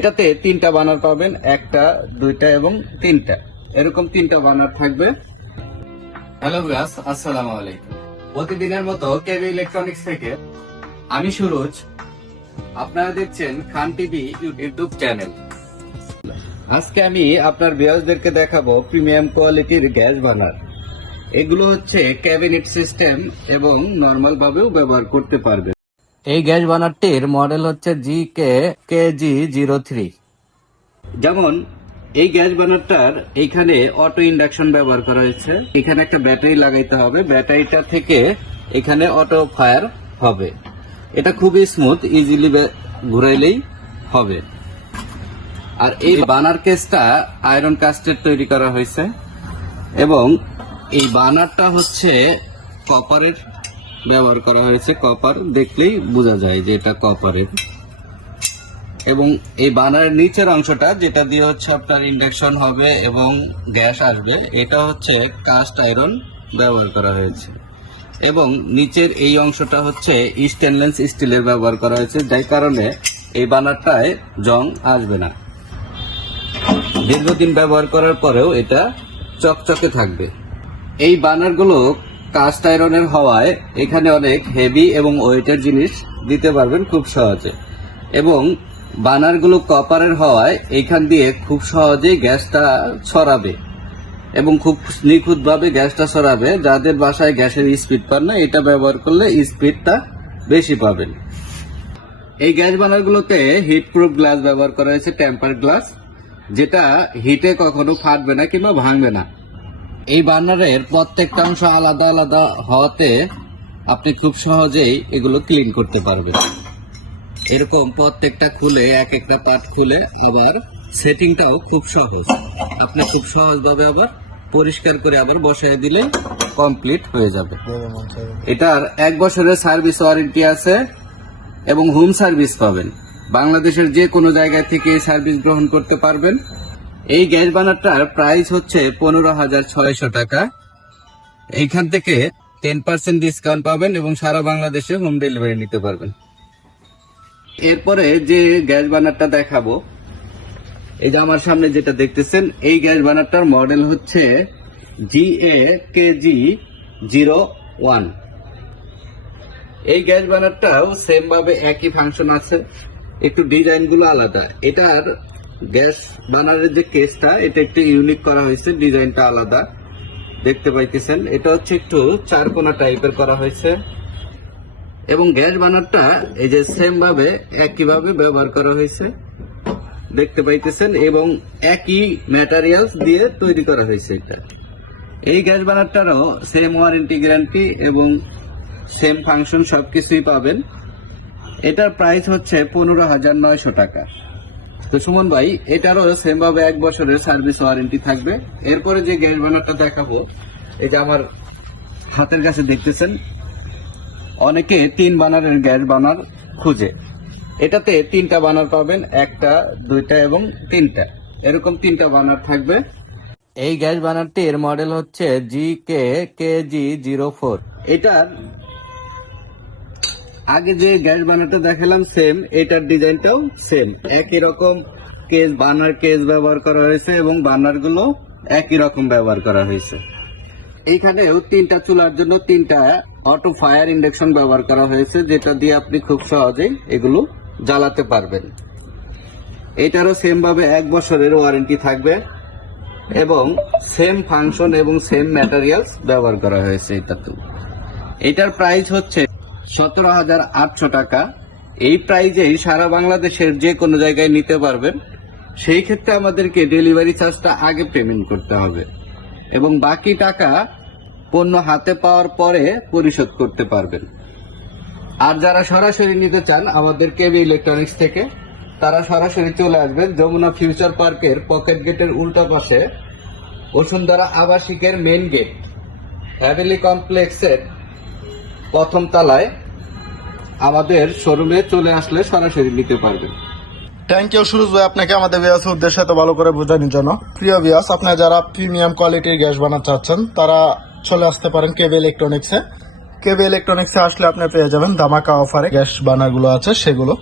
এটাতে তিনটা বানার পাবেন একটা দুইটা এবং তিনটা। এরকম তিনটা বানার থাকবে। হ্যালো ভিউয়ার্স আসসালামু আলাইকুম। প্রতিদিনের মতো কেবি ইলেকট্রনিক্স থেকে আমি সুরজ। আপনারা দেখছেন খান টিভি ইউটিউব চ্যানেল। আজকে আমি আপনার ভিউয়ার্সদেরকে দেখাবো প্রিমিয়াম কোয়ালিটির গ্যাস বানার এগুলো হচ্ছে ক্যাবিনেট সিস্টেম এবং নর্মাল ভাবেও ব্যবহার করতে পারবেন। এই গ্যাস বার্নারটির মডেল হচ্ছে জি কে কে জি জিরো থ্রি। যেমন, এই গ্যাস বার্নারটার এইখানে অটো ইন্ডাকশন ব্যবহার করা হয়েছে। এখানে একটা ব্যাটারি লাগাইতে হবে। ব্যাটারিটা থেকে এখানে অটো ফায়ার হবে। এটা খুবই স্মুথ ইজিলি ঘুরাইলেই হবে। আর এই বানার কেসটা আয়রন কাস্টের তৈরি করা হয়েছে। এবং এই বানারটা হচ্ছে কপারের ব্যবহার করা হয়েছে কপার দেখলেই বোঝা যায় যে এটা কপারের এবং এই বানারের নিচের অংশটা, যেটা দিয়ে হচ্ছে আপনার ইন্ডাকশন হবে এবং গ্যাস আসবে, এটা হচ্ছে কাস্ট আয়রন ব্যবহার করা হয়েছে। এবং নিচের এই অংশটা হচ্ছে স্টেনলেস স্টিলের ব্যবহার করা হয়েছে, যার কারণে এই বানারটায় জং আসবে না। দীর্ঘদিন ব্যবহার করার পরেও এটা চকচকে থাকবে। এই বানারগুলো কাস্ট আয়রনের হওয়ায় এখানে অনেক হেভি এবং ওয়েটের জিনিস দিতে পারবেন খুব সহজে। এবং বানারগুলো কপারের হওয়ায় এখান দিয়ে খুব সহজেই গ্যাসটা ছড়াবে এবং খুব নিখুঁতভাবে গ্যাসটা ছড়াবে। যাদের বাসায় গ্যাসের স্পিড পান না, এটা ব্যবহার করলে স্পিডটা বেশি পাবেন। এই গ্যাস বানারগুলোতে হিট প্রুফ গ্লাস ব্যবহার করা হয়েছে, টেম্পার গ্লাস, যেটা হিটে কখনো ফাটবে না কিংবা ভাঙবে না। এই বার্নারের প্রত্যেকটা অংশ আলাদা আলাদা হওয়াতে আপনি খুব সহজেই এগুলো ক্লিন করতে পারবেন। এরকম প্রত্যেকটা খুলে, এক একটা পার্ট খুলে আবার সেটিংটাও খুব সহজ। আপনি খুব সহজভাবে আবার পরিষ্কার করে আবার বসায় দিলে কমপ্লিট হয়ে যাবে। এটার এক বছরের সার্ভিস ওয়ারেন্টি আছে এবং হোম সার্ভিস পাবেন। বাংলাদেশের যে কোনো জায়গা থেকে সার্ভিস গ্রহণ করতে পারবেন। এই গ্যাস বানারটার প্রাইস হচ্ছে পনেরো হাজার ছয়শো টাকা। এইখান থেকে টেন পার্সেন্ট ডিসকাউন্ট পাবেন এবং সারা বাংলাদেশে হোম ডেলিভারি নিতে পারবেন। এরপরে যে গ্যাস বানারটা দেখাবো, এই যে আমার সামনে যেটা দেখতেছেন, এই গ্যাস বানারটার মডেল হচ্ছে G A K G zero one এই গ্যাস বানারটাও সেম ভাবে একই ফাংশন আছে, একটু ডিজাইনগুলো আলাদা। এটার গ্যাস বানারের যে কেসটা, এটা একটু ইউনিক করা হয়েছে, ডিজাইনটা আলাদা। দেখতে পাইতেছেন, এটা হচ্ছে একটু চারকোনা টাইপের করা হয়েছে। এবং গ্যাস বানারটা এই যে সেম ভাবে একই ভাবে ব্যবহার করা হয়েছে। দেখতে পাইতেছেন, এবং একই ম্যাটেরিয়ালস দিয়ে তৈরি করা হয়েছে এটা। এই গ্যাস বানারটারও সেম ওয়ারেন্টি গ্যারান্টি এবং সেম ফাংশন সবকিছুই পাবেন। এটার প্রাইস হচ্ছে পনেরো হাজার নয়শো টাকা। তো সুমন ভাই, এটারও সেম ভাবে এক বছরের সার্ভিস ওয়ারেন্টি থাকবে। এরপরে যে গ্যাস বানারটা দেখাবো, এটা আমার হাতের কাছে দেখতেছেন। অনেকে তিন বানারের গ্যাস বানার খুঁজে। এটাতে তিনটা বানার পাবেন, একটা, দুইটা এবং তিনটা। এরকম তিনটা বানার থাকবে। এই গ্যাস বানারটির মডেল হচ্ছে জি কে কে জি জিরো ফোর এটার আগে যে গ্যাস বানারটা দেখালাম সেম এটার ডিজাইনটাও সেম একই রকম কেস বানার কেস ব্যবহার করা হয়েছে এবং বানারগুলো একই রকম ব্যবহার করা হয়েছে। এইখানেও তিনটা চুলার জন্য তিনটা অটো ফায়ার ইন্ডাকশন ব্যবহার করা হয়েছে, যেটা দিয়ে আপনি খুব সহজেই এগুলো জ্বালাতে পারবেন। এটারও সেম ভাবে এক বছরের ওয়ারেন্টি থাকবে এবং সেম ফাংশন এবং সেম ম্যাটেরিয়ালস ব্যবহার করা হয়েছে এটাতে এটার প্রাইস হচ্ছে সতেরো হাজার আটশো টাকা। এই প্রাইজেই সারা বাংলাদেশের যে কোনো জায়গায় নিতে পারবেন। সেই ক্ষেত্রে আমাদেরকে ডেলিভারি চার্জটা আগে পেমেন্ট করতে হবে। এবং বাকি টাকা পণ্য হাতে পাওয়ার পরে পরিশোধ করতে পারবেন। আর যারা সরাসরি নিতে চান আমাদের কেবি ইলেকট্রনিক্স থেকে, তারা সরাসরি চলে আসবেন যমুনা ফিউচার পার্কের পকেট গেটের উল্টা পাশে বসুন্ধরা আবাসিকের মেন গেট। হ্যাভেলি কমপ্লেক্সের প্রথম তলায় আমাদের শোরুমে চলে আসলে সরাসরি নিতে পারবেন। থ্যাংক ইউ সুরজ ভাই, আপনাকে আমাদের বিয়াস উদ্দেশ্যে এত ভালো করে বোঝানোর জন্য। প্রিয় বিয়াস আপনারা যারা প্রিমিয়াম কোয়ালিটির গ্যাস বানাতে চাচ্ছেন, তারা চলে আসতে পারেন কেবি ইলেকট্রনিক্সে কেবি ইলেকট্রনিক্সে আসলে আপনি পেয়ে যাবেন ধামাকা অফারে গ্যাস বানারগুলো আছে, সেগুলো।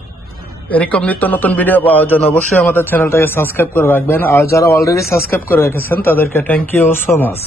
এরকম নিত্য নতুন ভিডিও পাওয়ার জন্য অবশ্যই আমাদের চ্যানেলটাকে সাবস্ক্রাইব করে রাখবেন। আর যারা অলরেডি সাবস্ক্রাইব করে রেখেছেন, তাদেরকে থ্যাংক ইউ সো মাচ